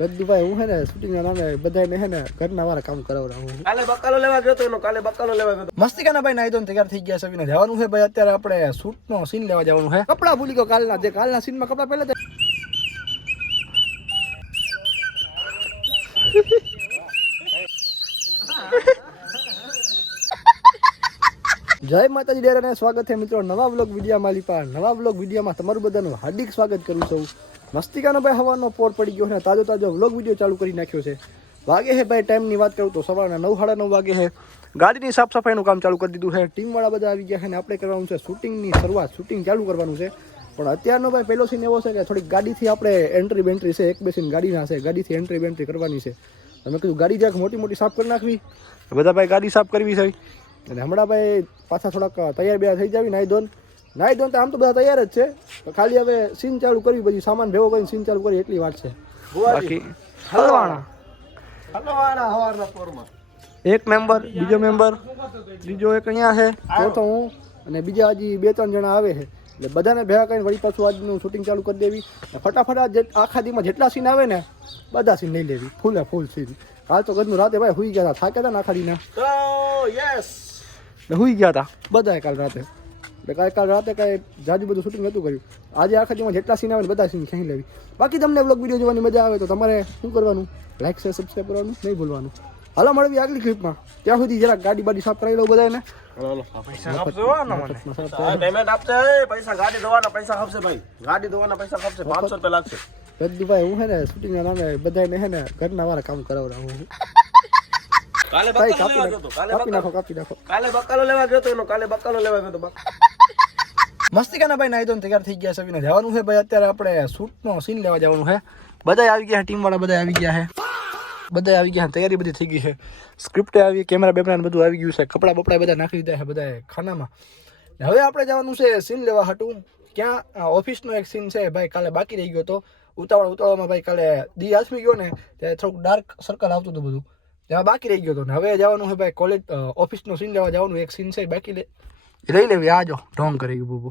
રદ્દુભાઈ હું હે ને શૂટિંગ ના નામે બધાને હે ને ઘરના વાળા કામ કરાવડાવું. કાલે બકાલો લેવા ગયો તો કાલે બકાલો લેવા ગયો. મસ્તિકાના ભાઈ નાઈ ધોઈને તૈયાર થઈ ગયા છે. સવીને જવાનું છે ભાઈ. અત્યારે આપણે શૂટનો સીન લેવા જવાનું છે. કપડા ભૂલી ગયો કાલના. જે કાલના સીનમાં કપડા પહેલા જય માતાજી ડેરાને સ્વાગત છે મિત્રો નવા વ્લોગ વિડીયોમાં. લીપા નવા વ્લોગ વિડીયોમાં તમારું બધાનું હાર્દિક સ્વાગત કરું છું. મસ્તિકાનો ભાઈ હવાનો પોર પડી ગયો છે. તાજો વ્લોગ વિડીયો ચાલુ કરી નાખ્યો છે. વાગે છે ભાઈ ટાઈમની વાત કરું તો સવારના 9 સાડા 9 વાગે છે. ગાડીની સાફ સફાઈનું કામ ચાલુ કરી દીધું છે. ટીમવાળા બધા આવી ગયા છે ને આપણે કરવાનું છે શૂટિંગની શરૂઆત. શૂટિંગ ચાલુ કરવાનું છે. પણ અત્યારનો ભાઈ પહેલો સીન એવો છે કે થોડીક ગાડીથી આપણે એન્ટ્રી બેન્ટ્રી છે. એક બે સીન ગાડીના છે. ગાડીથી એન્ટ્રી બેન્ટ્રી કરવાની છે. તમે કીધું ગાડી જરાક મોટી સાફ કરી નાખવી. બધા ભાઈ ગાડી સાફ કરવી છે. અને હમણાં ભાઈ પાછા થોડાક તૈયાર બે થઈ જાવી. નાઈ ધોન તો આમ તો બધા તૈયાર જ છે. ખાલી હવે સીન ચાલુ કરવી, પછી સામાન ભેગો કરીને સીન ચાલુ કરી એટલી વાત છે. બાકી હલવાણા હવારના પોરમાં એક મેમ્બર, બીજો મેમ્બર, ત્રીજો એક અહીંયા છે, ચોથો હું અને બીજા હજી 2-3 જણા આવે છે. એટલે બધાને ભેગા કરીને વળી પાછું આજનું શૂટિંગ ચાલુ કરી દેવી. ફટાફટ આખા દીમાં જેટલા સીન આવે ને બધા સીન લઈ લેવી. ફૂલ સીન. કાલ તો ઘરનું રાતે ભાઈ હુઈ ગયા હતા. થાક્યા હતા ને આખા દીના. હુઈ ગયા હતા બધા કાલ રાતે. એટલે કાલ રાતે કાંઈ જાજુ બધું શૂટિંગ નહોતું કર્યું. આજે આખા દીમાં જેટલા સીન આવે ને બધા સીન ખેંચી લેવી. બાકી તમને વ્લોગ વિડીયો જોવાની મજા આવે તો તમારે શું કરવાનું? લાઈક શેર સબસ્ક્રાઈબ કરવાનું નહીં ભૂલવાનું. હાલો મળવી આગલી ક્લિપમાં. ત્યાં સુધી જરાક ગાડી બાડી સાફ કરાવી લો બધાને. પેમેન્ટ આપશે. પૈસા ગાડી ધોવાના પૈસા આપશે ભાઈ. ગાડી ધોવાના પૈસા આપશે. 500 રૂપિયા લાગશે. રદ્દુભાઈ હું હે ને શૂટિંગ ના નામે બધાને હે ને ઘરના વાળા કામ કરાવડાવું. કાલે બકાલો લેવા ગયો તો. કાપી નાખો. કાલે બકાલો લેવા ગયો તો કાલે બકાલો લેવા ગયો તો. મસ્તિકાના ભાઈ નાઈ ધોઈને તૈયાર થઈ ગયા. સવીને જવાનું છે ભાઈ. અત્યારે આપણે શૂટનો સીન લેવા જવાનું છે. બધા આવી ગયા છે. ટીમવાળા બધા આવી ગયા છે. બધા આવી ગયા. તૈયારી બધી થઈ ગઈ છે. સ્ક્રિપ્ટ આવી, કેમેરા બેમેરા બધું આવી ગયું છે. કપડાં બપડા બધા નાખી દીધા છે બધાએ ખાનામાં. હવે આપણે જવાનું છે સીન લેવા હાટું. ક્યાં? ઓફિસનો એક સીન છે ભાઈ. કાલે બાકી રહી ગયો હતો. ઉતાવળમાં ભાઈ કાલે દી આસમી ગયો ને ત્યારે થોડુંક ડાર્ક સર્કલ આવતું હતું બધું. ત્યાં બાકી રહી ગયો હતો ને હવે જવાનું છે ભાઈ કોલેજ. ઓફિસનો સીન લેવા જવાનું. એક સીન છે બાકી લઈ લેવી. આજો ઢોંગ કરી ગયું બબુ.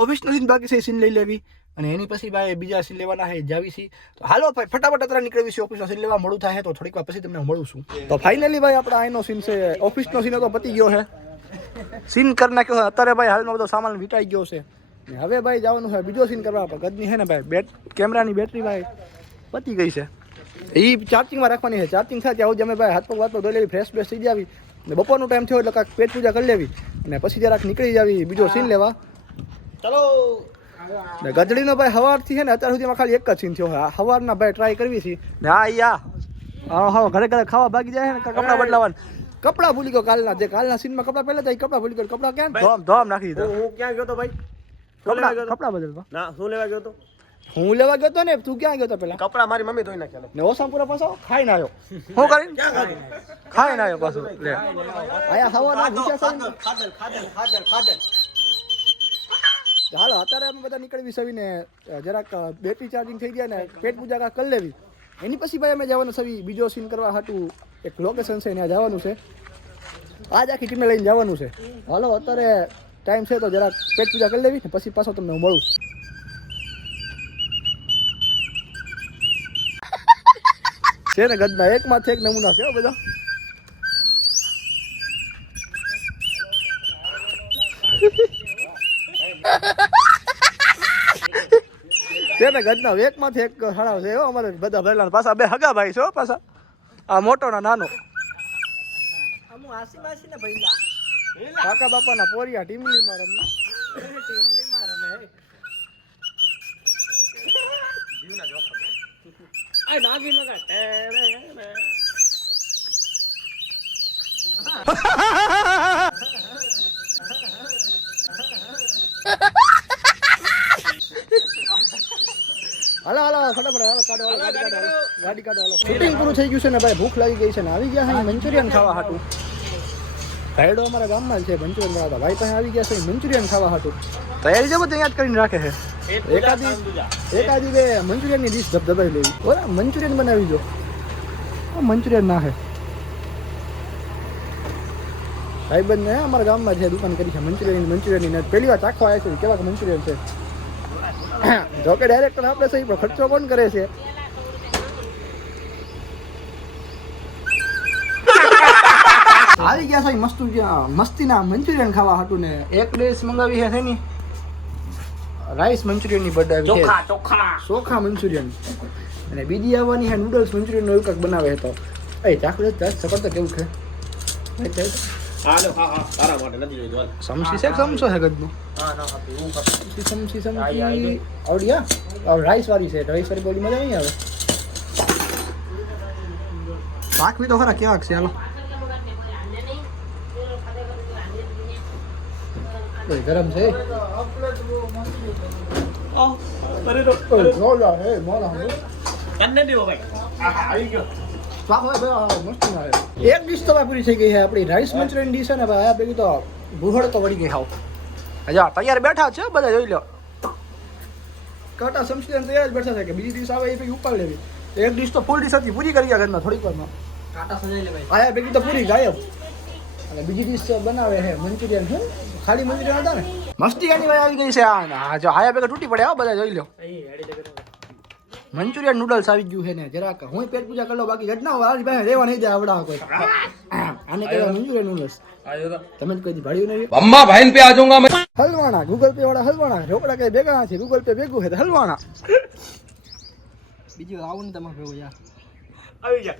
ઓફિસનો સીન બાકી છે. સીન લઈ લેવી અને એની પછી ભાઈ બીજા સીન લેવાના છે. જાવી છી તો હાલો ભાઈ ફટાફટ અત્યારે નીકળવી છે. ઓફિસનો સીન લેવા મળું થાય તો થોડીક વાર પછી તમને મળું છું. તો ફાઇનલી ભાઈ આપણે આનો સીન છે. ઓફિસનો સીન તો પતી ગયો છે. સીન કરી નાખ્યો. અત્યારે ભાઈ હાલમાં બધો સામાન વીટાઈ ગયો છે. હવે ભાઈ જવાનું છે બીજો સીન કરવા. ગદની છે ને ભાઈ કેમેરાની બેટરી ભાઈ પતી ગઈ છે. એ ચાર્જિંગમાં રાખવાની છે. ચાર્જિંગ થાય ત્યાં અમે ભાઈ હાથ પગ વાતો ધોઈ લેવી, ફ્રેશ થઈ જાવી. ને બપોરનો ટાઈમ થયો એટલે કાંઈક પેટ પૂજા કરી લેવી અને પછી જરાક નીકળી જાવી બીજો સીન લેવા. ચલો. ને ગધડીનો ભાઈ સવારથી છે ને અત્યાર સુધીમાં ખાલી એક જ સીન થયો. સવારના ભાઈ ટ્રાય કરવી છે ને. હા ઘરે ખાવા ભાગી જાય ને કપડાં બદલાવાના. કપડાં ભૂલી ગયો કાલના. જે કાલના સીનમાં કપડાં પહેલા હતા એ કપડાં ભૂલી ગયો. કપડાં ક્યાં ધોમ નાખી દીધા. હું ક્યાં ગયો તો ભાઈ? કપડાં બદલવા. ના શું લેવા ગયો તો? હું લેવા ગયો તો ને. તું ક્યાં ગયો તો પેલા? કપડા મારી મમ્મી ધોઈ નાખ્યા. ને ઓસામપુરા પાછો ખાઈને આવ્યો. શું કરીને ખાઈને આવ્યો પાછો. લે આયા સવારના ભૂખ્યા ખાધલ. હાલો અત્યારે અમે બધા નીકળવી સવીને જરાક બેટરી ચાર્જિંગ થઈ ગયા ને પેટ પૂજા કાંક કરી લેવી. એની પછી ભાઈ અમે જવાનું સવી બીજો સીન કરવા હાટું એક લોકેશન છે ત્યાં જવાનું છે. આજ આખી ટીમે લઈને જવાનું છે. હાલો અત્યારે ટાઈમ છે તો જરાક પેટ પૂજા કરી લેવી ને પછી પાછો તમને હું મળું. છે ને ગદના એકમાંથી એક નમૂના છે બધા. છે ને ગદના એકમાંથી એક હણાવ છે. અમારે બધા ભરેલા પાછા બે હગા ભાઈ છે પાછા. આ મોટો ના નાનો કાકા બાપાના પોરિયા ટીમલીમાં રમે. હાલો ફટાફટ ગાડી કાઢો. શૂટિંગ પૂરું થઈ ગયું છે ને ભાઈ. ભૂખ લાગી ગઈ છે ને આવી ગયા છે મંચુરિયન ખાવા હાટું. સાઈડો અમારા ગામમાં છે મંચુરિયન બનાવતા. ભાઈ પાસે આવી ગયા છે મંચુરિયન ખાવા હાટું. તૈયારી જો બધું યાદ કરીને રાખે છે. એકાદી બે મંચુરિયનની ડીશ ધબધબાવી લેવી. બરાબર મંચુરિયન બનાવી દો. મંચુરિયન ના હે ભાઈબંધ ને અમારા ગામમાં છે દુકાન કરી છે મંચુરિયનની. પહેલી વાર ચાખવા આવ્યા છે કેવા મંચુરિયન છે. જો કે ડાયરેક્ટર આપણે સહી પણ ખર્ચો કોણ કરે છે? આવી ગયા સાહેબ મસ્તીના મંચુરિયન ખાવા હતું ને એક ડિશ મંગાવી છે ની રાઈસ મંચુરિયન ની બર્થડે ચોખા મંચુરિયન અને બીજી આવવાની છે નૂડલ્સ મંચુરિયન નો એવું કંઈક બનાવે તો એ ચાકલેટ સકર તો કેવું છે સમસી છે સમસો છે ગદનું સમસી આવડિયા રાઈસ વાળી છે રાઈસ વાળી બોલી મજા નહીં આવે પાકવી તો ખરા કેવાક છે હાલો ગરમ છે એક ડીશ તો પૂરી થઈ ગઈ છે આપણી રાઈસ મંચુરિયન ડીશ છે ને ભાઈ આ ભેગી તો ભૂહડ તો વળી ગઈ હાવ હજા તૈયાર બેઠા છે બધા જોઈ લો કાટા સમસીને તૈયાર જ બેઠા છે કે બીજી ડીશ આવે એ ભેગી ઉપાડ લેવી એક ડીશ તો ફૂલ ડીશ હતી પૂરી કરી ગયા ઘરના થોડીક વારમાં કાટા સજાઈ લે ભાઈ આયા ભેગી તો પૂરી ગાયબ અને બીજી ડીશ બનાવે છે મંચુરિયન છે ખાલી મંચુરિયન હતા ને મસ્તી આની ભાઈ આવી ગઈ છે આ જો આયા ભેગા તૂટી પડે બધા જોઈ લો મંચુરિયન નૂડલ્સ આવી ગયું છે ને જરાક હું પેટ પૂજા કરી લો બાકી ઘટના વાળી ભાઈ રેવા નહીં જાય આવડા કોઈ આને કહેવાય મંચુરિયન નૂડલ્સ તમે જ કોઈ ભાડ્યું નહીં अम्मा बहन पे आ जाऊंगा मैं હલવાણા ગૂગલ પે વાળા હલવાણા રોકડા કઈ ભેગા છે ગૂગલ પે ભેગું છે તો હલવાણા બીજું આવું ને તમારે ભેગું યાર આવી જા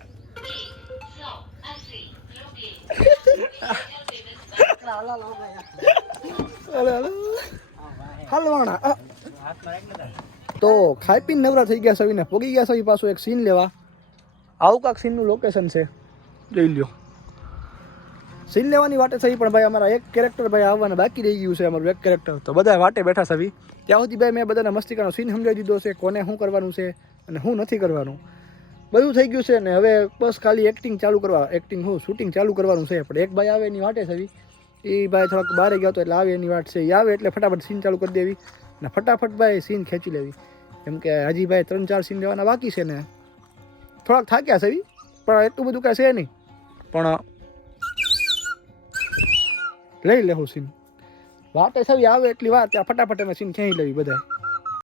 હલવાણા તો ખાઈ પીને નવરા થઈ ગયા સવીને પોગી ગયા સવી પાછું એક સીન લેવા આવું કાંક સીનનું લોકેશન છે જોઈ લ્યો સીન લેવાની વાટે થઈ પણ ભાઈ અમારા એક કેરેક્ટર ભાઈ આવવાના બાકી રહી ગયું છે અમારું એક કેરેક્ટર તો બધા વાટે બેઠા સવી ત્યાં સુધી ભાઈ મેં બધાને મસ્તીકાનો સીન સમજાવી દીધો છે કોને શું કરવાનું છે અને શું નથી કરવાનું બધું થઈ ગયું છે ને હવે બસ ખાલી એક્ટિંગ ચાલુ કરવા શૂટિંગ ચાલુ કરવાનું છે પણ એક ભાઈ આવે એની વાટે સવી એ ભાઈ થોડાક બહાર ગયો હતો એટલે આવે એની વાટ છે એ આવે એટલે ફટાફટ સીન ચાલુ કરી દેવી ને ફટાફટ ભાઈ સીન ખેંચી લેવી કેમ કે હજી ભાઈ 3-4 સીન લેવાના બાકી છે ને થોડાક થાક્યા છે પણ એટલું બધું કાંઈ છે નહીં પણ લઈ લેવું સીન વાટે સવી આવે એટલી વાર ત્યાં ફટાફટ અમે સીન ખેંચી લેવી બધા